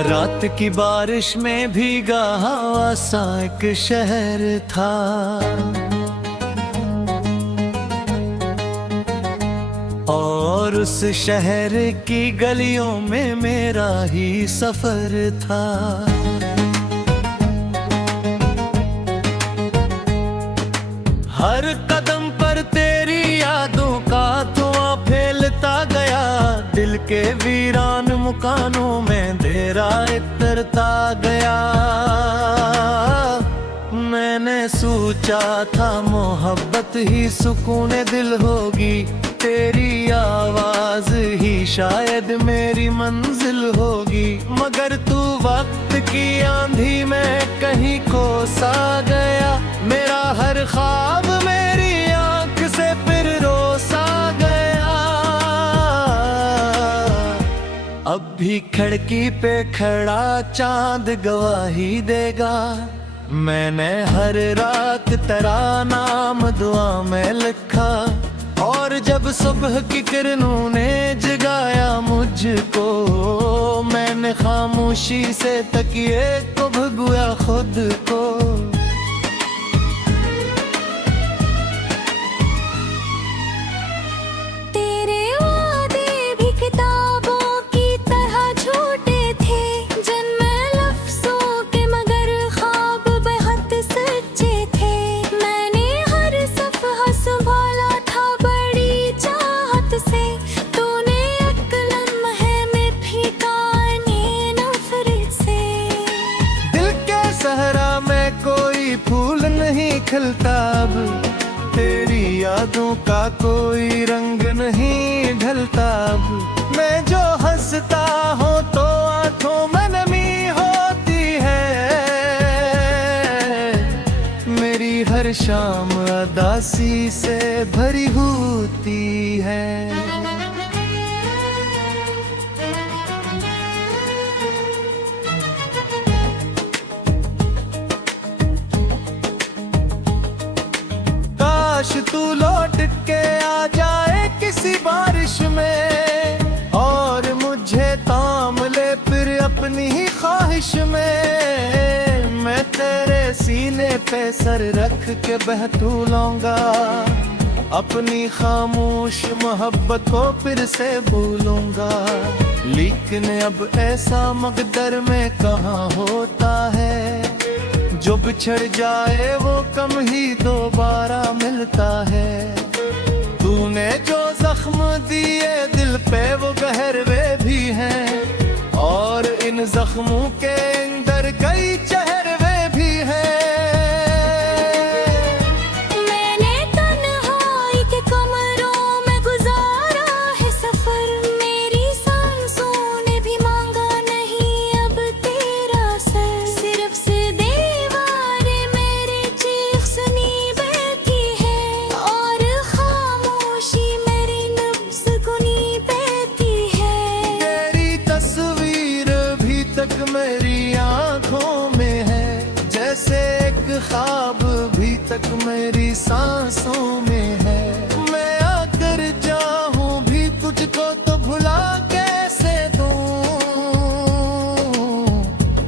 रात की बारिश में भीगा हवा सा एक शहर था। और उस शहर की गलियों में मेरा ही सफर था। हर कदम पर तेरी यादों का धुआं फैलता गया। दिल के वीरान मकानों में अंधेरा इतरता गया। मैंने सोचा था मोहब्बत ही सुकून दिल होगी, तेरी आवाज ही शायद मेरी मंजिल होगी। मगर तू वक्त की आंधी में कहीं खो सा गया। मेरा हर ख्वाब मेरी आंख से फिर रोसा गया। अब भी खिड़की पे खड़ा चांद गवाही देगा। मैंने हर रात तेरा नाम दुआ में लिखा। और जब सुबह की किरणों ने जगाया मुझको, मैंने खामोशी से तकिए को भगोया खुद को। तेरे वादे भी किताबों की तरह झूठे थे, जिनमें लफ्जों के मगर ख्वाब बेहद सच्चे थे। मैंने हर सफ़हा संभाला था बड़ी चाहत से, तूने एक लम्हे में फीकाने नफरत से। दिल के सहरा में कोई फूल नहीं खिलता अब, तेरी यादों का कोई रंग नहीं ढलता अब। मैं जो हंसता हूँ तो आंखों में नमी होती है। मेरी हर शाम उदासी से भरी होती है। काश तू लौट के आ जाए किसी बारिश में, और मुझे थाम ले फिर अपनी ही ख्वाहिश में। मैं तेरे सीने पे सर रख के बहतू लूंगा, अपनी खामोश मोहब्बत को फिर से भूलूंगा। लेकिन अब ऐसा मकदर में कहाँ होता है, जो बिछड़ जाए वो कम ही दोबारा मिलता है। तूने जो जख्म दिए दिल पे वो गहरे भी हैं, और इन जख्मों के अंदर कई चेहरे भी हैं। मैंने तन्हाई के कमरों में गुजारा है सफर, मेरी सांसों ने भी मांगा नहीं अब तेरा सर। सिर्फ से दीवारें मेरी चीख सुनी बैठी है, और खामोशी मेरी नब्ज़ गुनी बैठी है। तेरी तस्वीर भी तक मेरी आंखों में है, जैसे एक ख्वाब भी तक मेरी सांसों में है। मैं आकर चाहूं भी तुझको तो भुला कैसे दूं,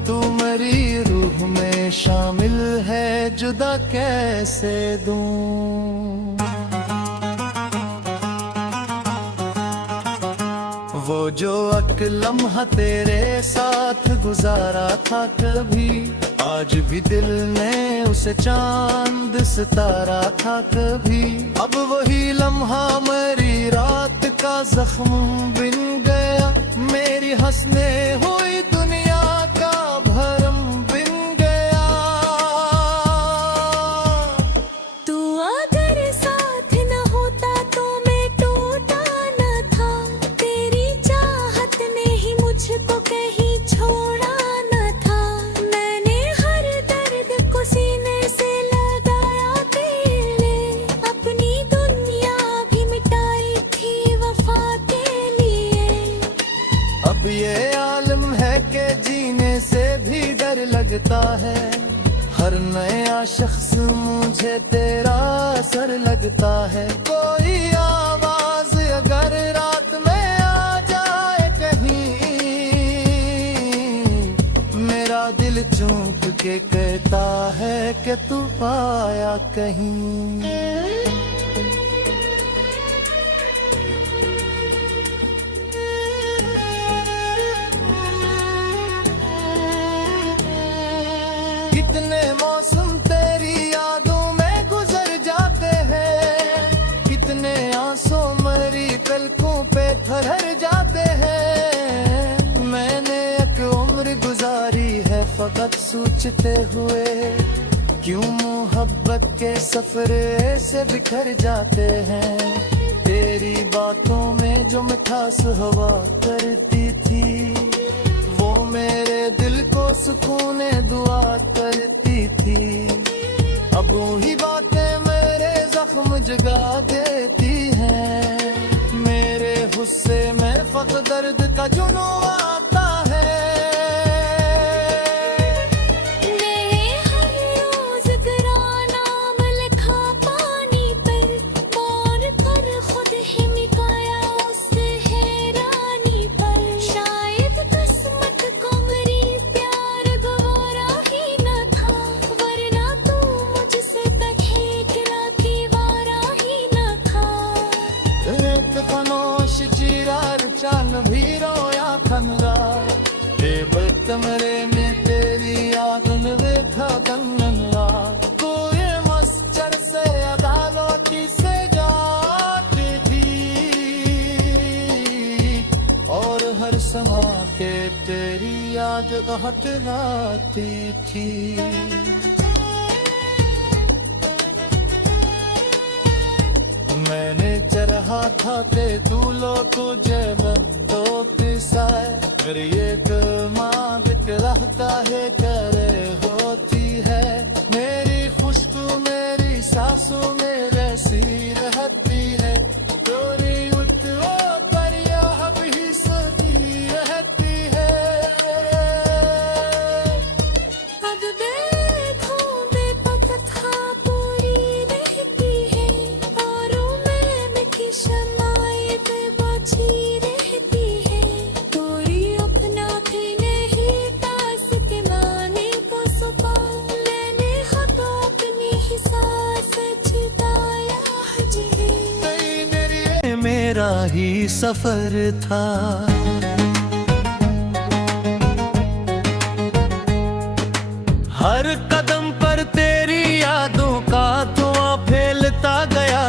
तू मेरी रूह में शामिल है जुदा कैसे दूं। वो जो एक लम्हा तेरे साथ गुजारा था कभी, आज भी दिल ने उसे चांद सितारा था कभी। अब वही लम्हा मेरी रात का जख्म बिन गया, मेरी हंसने हुई दुनिया का भरम बिन गया। तू अगर साथ न होता तो मैं टूटा न था, तेरी चाहत ने ही मुझको कहीं छोड़ा न था। मैंने हर दर्द को सीने से लगाया तेरे लिए, अपनी दुनिया भी मिटाई थी वफा के लिए। अब ये आलम है कि जीने से भी डर लगता है, हर नया शख्स मुझे तेरा असर लगता है। कोई आवाज अगर रात में आ जाए कहीं, दिल चूक के कहता है कि तू आया कहीं। कितने मौसम तेरी यादों में गुजर जाते हैं, कितने आंसू मरी पलकों पे ठहर जाते हैं। मैंने एक उम्र गुजारी है फकत सोचते हुए, क्यों मोहब्बत के सफर से बिखर जाते हैं। तेरी बातों में जो मिठास हवा करती थी, वो मेरे दिल को सुकून दुआ करती थी। अब वही बातें मेरे जख्म जगा देती हैं, मेरे गुस्से में फक्त दर्द का जुनून आता है। मैंने हर रोज तेरा नाम लिखा पानी पर, और पर खुद ही मिटाया उस हैरानी पर। शायद किस्मत को मेरी प्यार गवारा ही न था, वरना तू मुझसे तखेरा की वारा ही न था। एक खनोश चिरार चान भी रोया खनरा, बेबत कमरे में तेरी याद न देखा गंगनरा। कोई मस्चर से अदालती से जाती थी, और हर समा के तेरी याद हटलाती थी। मैंने चरहा था ते दूल्हों को जब तो पिसाए, फिर ये दिमाग रहता है करे होती है। मेरी खुशबू मेरी सांसों में वैसी रहती है, तोरी उठो दरिया अब ही सदी रहती है। अब देखो बेपता पूरी रहती है, औरों में मिठी शमाए बेबाची रहती है। कोई अपना भी नहीं पास के माने को सुपा, मैंने खुद अपनी हिसास छुटाया जी। मेरा ही सफर था, हर कदम पर तेरी यादों का धुआं फैलता गया।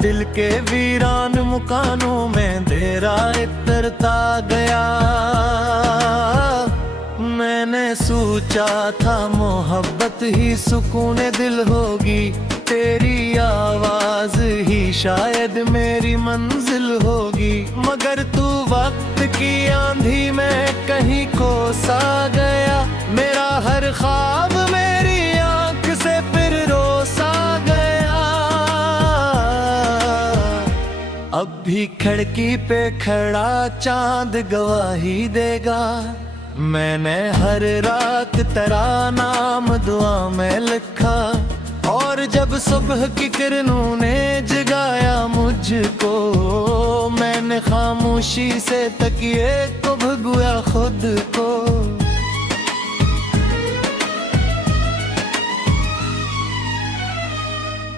दिल के वीरान मकानों में अंधेरा इतरता गया। मैंने सोचा था मोहब्बत ही सुकून दिल होगी, तेरी आवाज ही शायद मेरी मंजिल होगी। मगर तू वक्त की आंधी में कहीं खो सा गया, मेरा हर ख्वाब मेरी आंख से फिर रोसा गया। अब भी खिड़की पे खड़ा चांद गवाही देगा, मैंने हर रात तेरा नाम दुआ में लिखा। और जब सुबह की किरणों ने जगाया मुझको, मैंने खामोशी से तकिए को भगोया खुद को।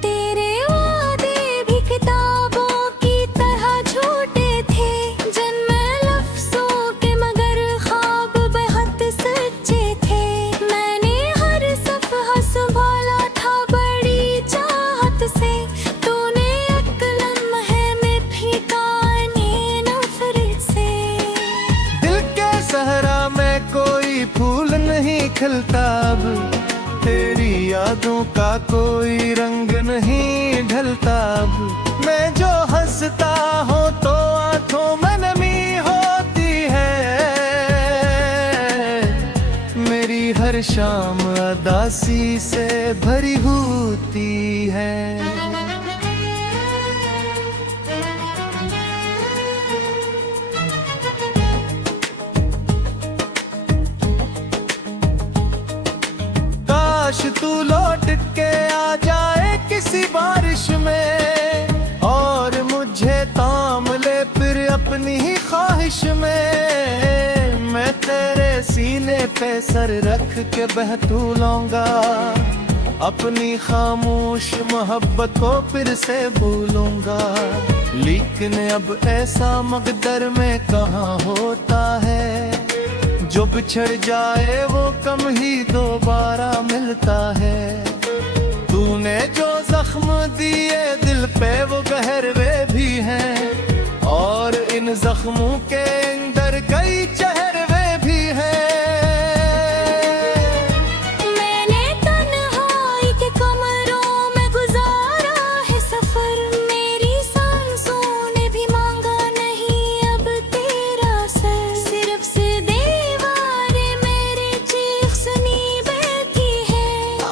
तेरे वादे भी किताबों की तरह झूठे थे, जिनमें लफ्जों के मगर ख्वाब बेहद सच्चे थे। मैंने हर सफ़हा संभाला था बड़ी चाहत से, तूने एक लम्हे में फीकाने नफरत से। दिल के सहरा में कोई फूल नहीं खिलता अब, तेरी यादों का कोई रंग नहीं ढलता अब। मैं जो हंसता हूँ तो आंखों में नमी होती है, मेरी हर शाम उदासी से भरी होती है। काश तू लौट के आ जाए किसी बारिश में, और मुझे थाम ले फिर अपनी ही ख्वाहिश में। मैं तेरे सीने पे सर रख के बहतूलूंगा, अपनी खामोश मोहब्बत को फिर से भूलूंगा। लेकिन अब ऐसा मकदर में कहाँ होता है, जो बिछड़ जाए वो कम ही दोबारा मिलता है। तूने जो जख्म दिए दिल पे वो गहरे भी हैं, और इन जख्मों के अंदर कई चेहरे भी हैं। मैंने तन्हाई के कमरों में गुजारा है सफर, मेरी सांसों ने भी मांगा नहीं अब तेरा सर। सिर्फ से दीवारें मेरी चीख सुनी बैठी है,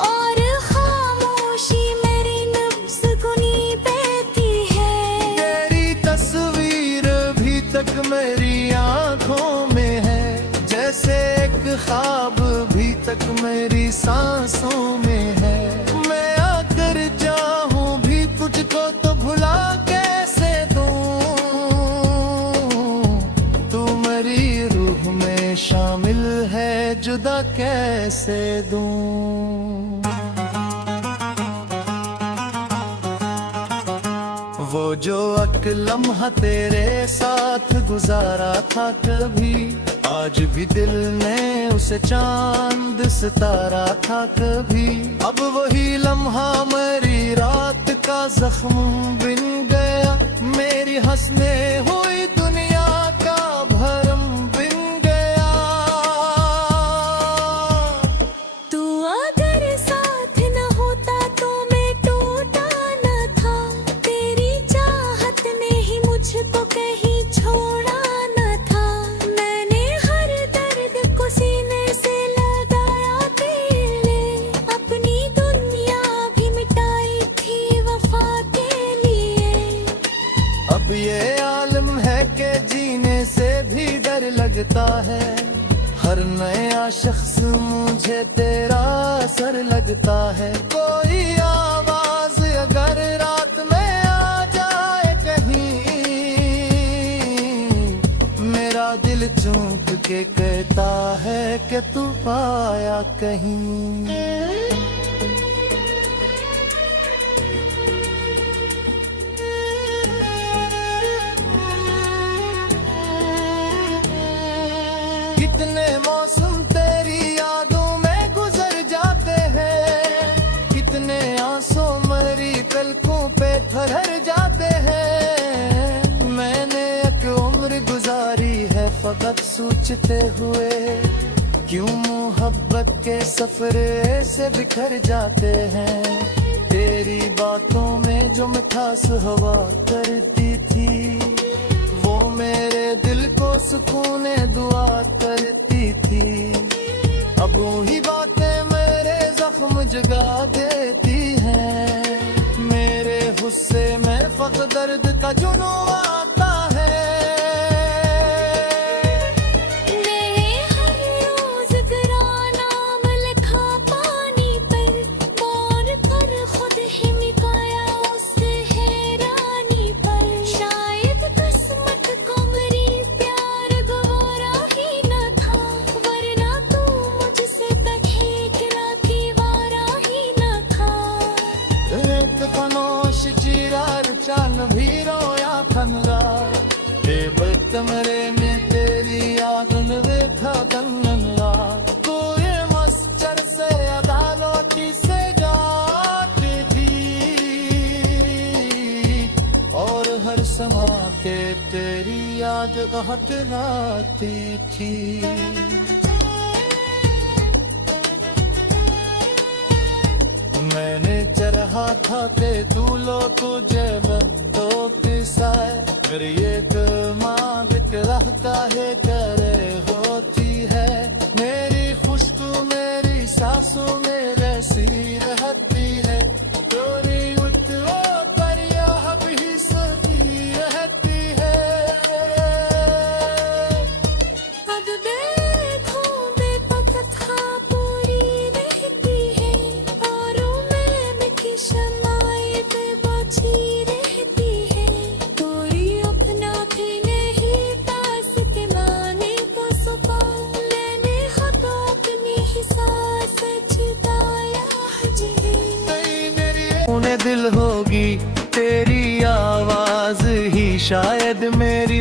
और खामोशी मेरी नब्ज़ गुनी बैठी है। तेरी तस्वीर भी तक मेरी आंखों में है, जैसे एक ख्वाब भी तक मेरी सांसों में है। मैं अगर चाहूं भी तुझको तो भुला कैसे दूं, तू मेरी रूह में शामिल है जुदा कैसे दूं। वो जो एक लम्हा तेरे साथ गुजारा था कभी, आज भी दिल ने उसे चांद सितारा था कभी। अब वही लम्हा मेरी रात का जख्म बिन गया, मेरी हंसने हुई दुनिया का भरम बिन गया। तू अगर साथ न होता तो मैं टूटा न था, तेरी चाहत ने ही मुझको कहीं छोड़ा न था। मैंने हर दर्द को सीने से लगाया दिले, अपनी दुनिया भी मिटाई थी वफा के लिए। अब ये आलम है कि जीने से भी डर लगता है, हर नया शख्स मुझे तेरा असर लगता है। कोई आवाज अगर रात में आ जाए कहीं, मेरा दिल चूक के कहता है कि तू आया कहीं। कितने मौसम तेरी यादों में गुजर जाते हैं, कितने आंसू मेरी पलकों पे ठहर जाते हैं। मैंने एक उम्र गुजारी है फकत सोचते हुए, क्यों मोहब्बत के सफरे से बिखर जाते हैं। तेरी बातों में जो मिठास हवा करती थी, वो मेरे दिल को सुकून दुआ करती थी। अब वही बातें मेरे जख्म जगा देती हैं, मेरे गुस्से में फक्त दर्द का जुनून आता है। मैं हर रोज नाम लिखा पानी पर, और पर खुद ही मिटाया उस हैरानी पर। शायद किस्मत को मेरी प्यार गवारा ही न था, वरना तू मुझसे तखेकरा की वारा ही न था। एक फनोश चिरार चान भी रोया खनरा, बेबत कमरे में तेरी याद न देखा गंगनला। तू ये मस्चर से अदालती से जाती थी, और हर समा के तेरी याद हटलाती थी। मैंने चरहा था के दूलो तुझे तो पिसाए, मेरी एक माँ रहता है करे होती है। मेरी खुशबू मेरी सासों में रसी रहती है, तेरी उठो दरिया भी सुनती रहती है। अब देखो बेपकथा पूरी रहती है, औरों में मिठी शमाए बेबाची रहती है। कोई अपना भी नहीं पास के माने को सुपा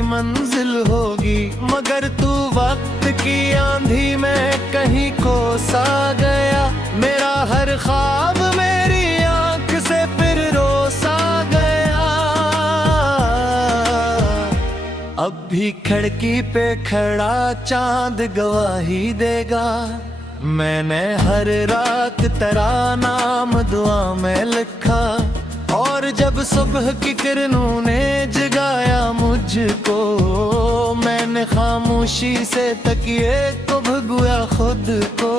मंजिल होगी। मगर तू वक्त की आंधी में कहीं खो सा गया, मेरा हर ख्वाब मेरी आंख से फिर रोसा गया। अब भी खिड़की पे खड़ा चांद गवाही देगा, मैंने हर रात तेरा नाम दुआ में लिखा। और जब सुबह की किरणों ने जगाया मुझको, मैंने खामोशी से तकिए को भगोया खुद को।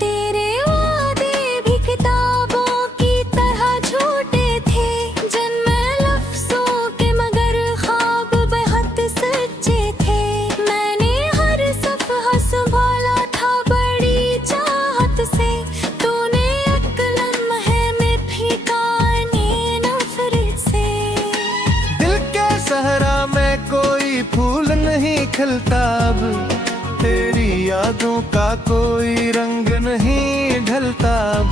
तेरे वादे भी किताबों की तरह झूठे थे, जन्म लफ्जों के मगर ख्वाब बेहद सच्चे थे। मैंने हर सफ़हा संभाला था बड़ी चाहत से, तूने एक लम्हे में फीकाने नफरत से। दिल के सहरा में कोई फूल नहीं खिलता अब, तेरी यादों का कोई रंग नहीं ढलता अब।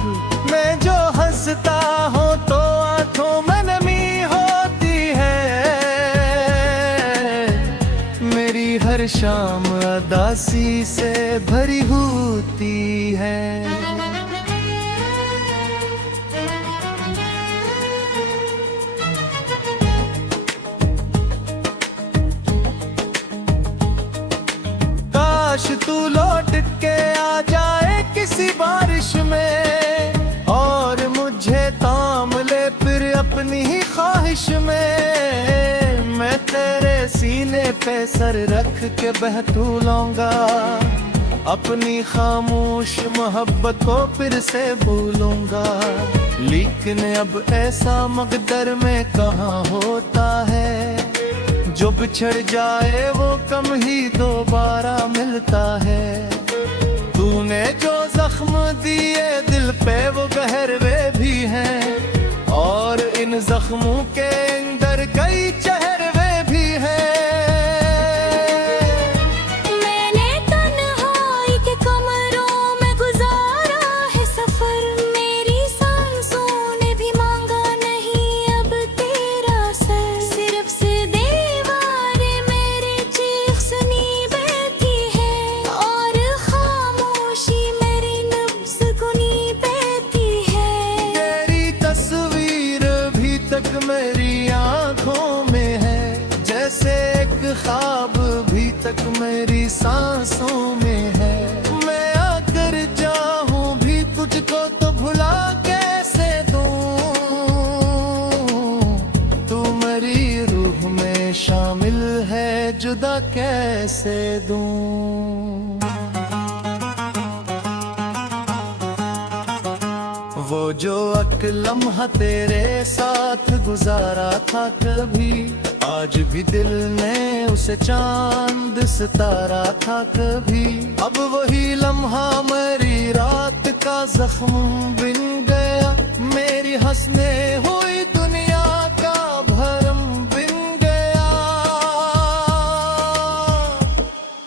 मैं जो हंसता हूँ तो आंखों में नमी होती है, मेरी हर शाम उदासी से भरी होती है। काश तू लौट के आ जाए किसी बारिश में, और मुझे थाम ले फिर अपनी ही ख्वाहिश में। मैं तेरे सीने पे सर रख के बहतू लूंगा, अपनी खामोश मोहब्बत को फिर से भूलूंगा। लेकिन अब ऐसा मकदर में कहाँ होता है, जो बिछड़ जाए वो कम ही दोबारा मिलता है। तूने जो जख्म दिए दिल पे वो गहरवे भी हैं, और इन जख्मों के अंदर कई चहरवे भी हैं। मैंने तन्हाई के कमरों में गुजारा है सफर, मेरी सांसों ने भी मांगा नहीं अब तेरा सर। सिर्फ से दीवारें मेरे चीख सुनी बैठी है, और खामोशी मेरी नब्ज़ गुनी बैठी है। तेरी तस्वीर भी तक मेरी आंखों में है, जैसे एक ख्वाब भी तक मेरी सांसों में है। मैं आकर चाहूं भी तुझको तो भुला कैसे दूं, तू मेरी रूह में शामिल है जुदा कैसे दूं। वो जो एक लम्हा तेरे साथ गुजारा था कभी, आज भी दिल ने उसे चांद सितारा था कभी। अब वही लम्हा मेरी रात का जख्म बिन गया, मेरी हंसने हुई दुनिया का भरम बिन गया।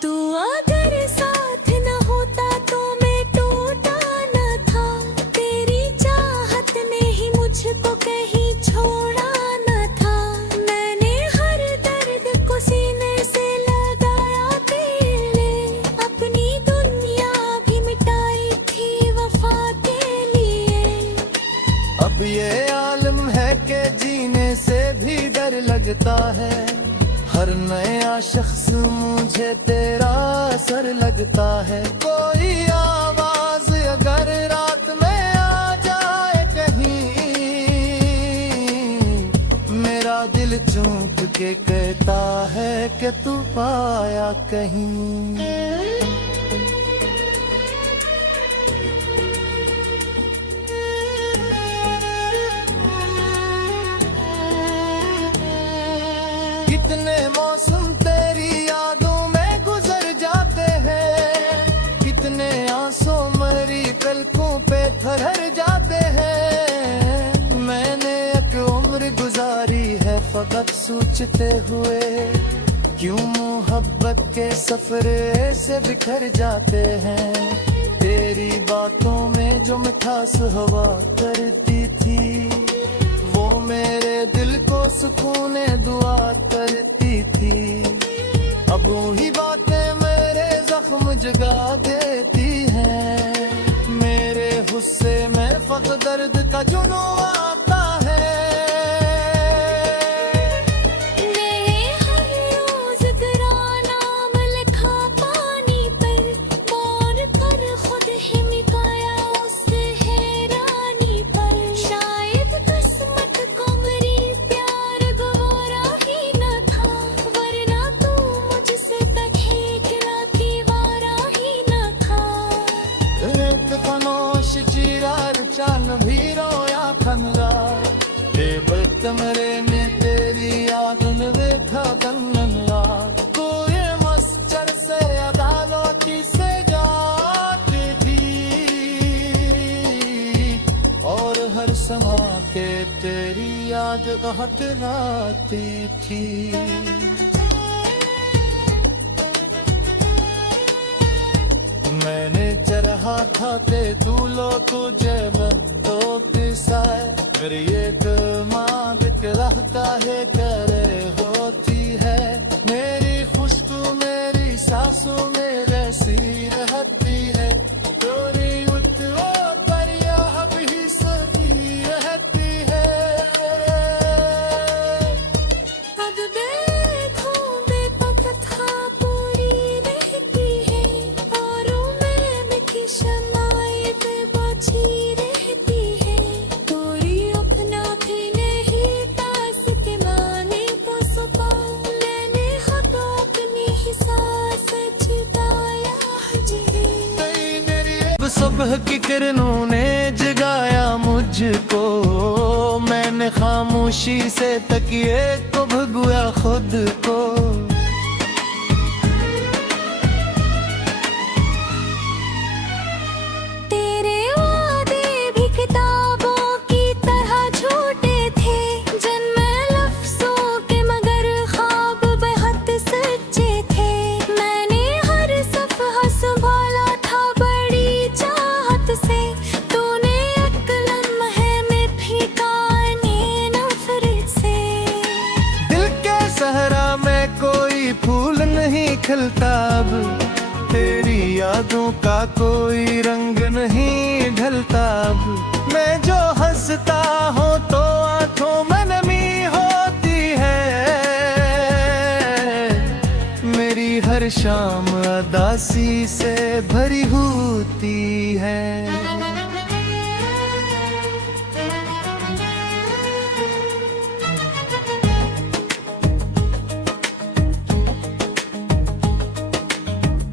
तू अगर साथ न होता तो मैं टूटा न था, तेरी चाहत ने ही मुझको कहीं छोड़ा न था। मैंने हर दर्द को सीने से लगाया तेरे लिए, अपनी दुनिया भी मिटाई थी वफा के लिए। अब ये आलम है कि जीने से भी डर लगता है, हर नया शख्स मुझे तेरा असर लगता है। कोई आवाज अगर रात में आ जाए कहीं, मेरा दिल चूक के कहता है कि तू पाया कहीं। कितने मौसम तेरी यादों में गुजर जाते हैं, कितने आंसू मेरी पलकों पे ठहर जाते हैं। मैंने एक उम्र गुजारी है फकत सोचते हुए क्यों मोहब्बत के सफरे से बिखर जाते हैं। तेरी बातों में जो मिठास हवा करती थी, वो मेरे दिल को सुकून दुआ करती थी। अब वही बातें मेरे जख्म जगा देती हैं। मेरे गुस्से में फख्र दर्द का जुनून आता है। मैंने हर रोज तेरा नाम लिखा पानी पर, मौन पर खुद ही मिटाया उस हैरानी पर। शायद किस्मत को मेरी प्यार गवारा ही न था, वरना तू मुझसे तक राती वारा ही न था। रेत खनोश चीरार चान भी रोया खनरा, टेबल कमरे में तेरी याद न देखा गन्नरा। कोई मस्टर से अदालती से जाती थी, और हर समा के तेरी याद हटराती थी। मैंने चरहा खाते दूलो तुझे तो किसाए। मेरी एक माँ बिकराह काहे करे होती है। मेरी खुशबू मेरी सांसों में रसी रहती है। तेरी उतरो दरिया अब ही सती रहती है। अब देखो बेपता था पूरी रहती है, औरों में मिठी शमाए पे बची रहती है। कोई अपना भी नहीं पास के माने को सुपा, मैंने खुद अपनी ही सांस छुड़ाया जी। सुबह की किरणों ने जगाया मुझको, मैंने खामोशी से तकिए को भगोया खुद को। तेरे वादे भी किताबों की तरह झूठे थे, जन्म लफ्जों के मगर ख्वाब बेहद सच्चे थे। मैंने हर सफ़हा संभाला था बड़ी चाहत से, तूने एक लम्हे में फीकाने नफरत से। दिल के सहरा में कोई फूल नहीं खिलता अब, तेरी यादों का कोई रंग नहीं ढलता अब। मैं जो हंसता हूँ तो आंखों में नमी होती है। मेरी हर शाम उदासी से भरी होती है।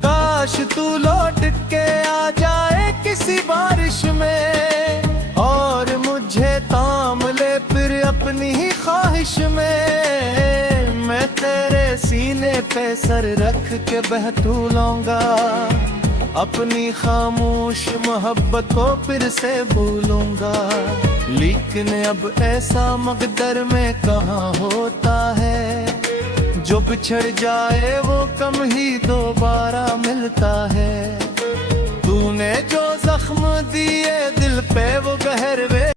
काश तू लौट के आ जाए किसी बारिश में, और मुझे थाम ले फिर अपनी ही ख्वाहिश में। मैं तेरे सीने पे सर रख के बहतूलूंगा, अपनी खामोश मोहब्बत को फिर से भूलूंगा। लेकिन अब ऐसा मकदर में कहाँ होता है, जो बिछड़ जाए वो कम ही दोबारा मिलता है। तूने जो जख्म दिए दिल पे वो गहर वे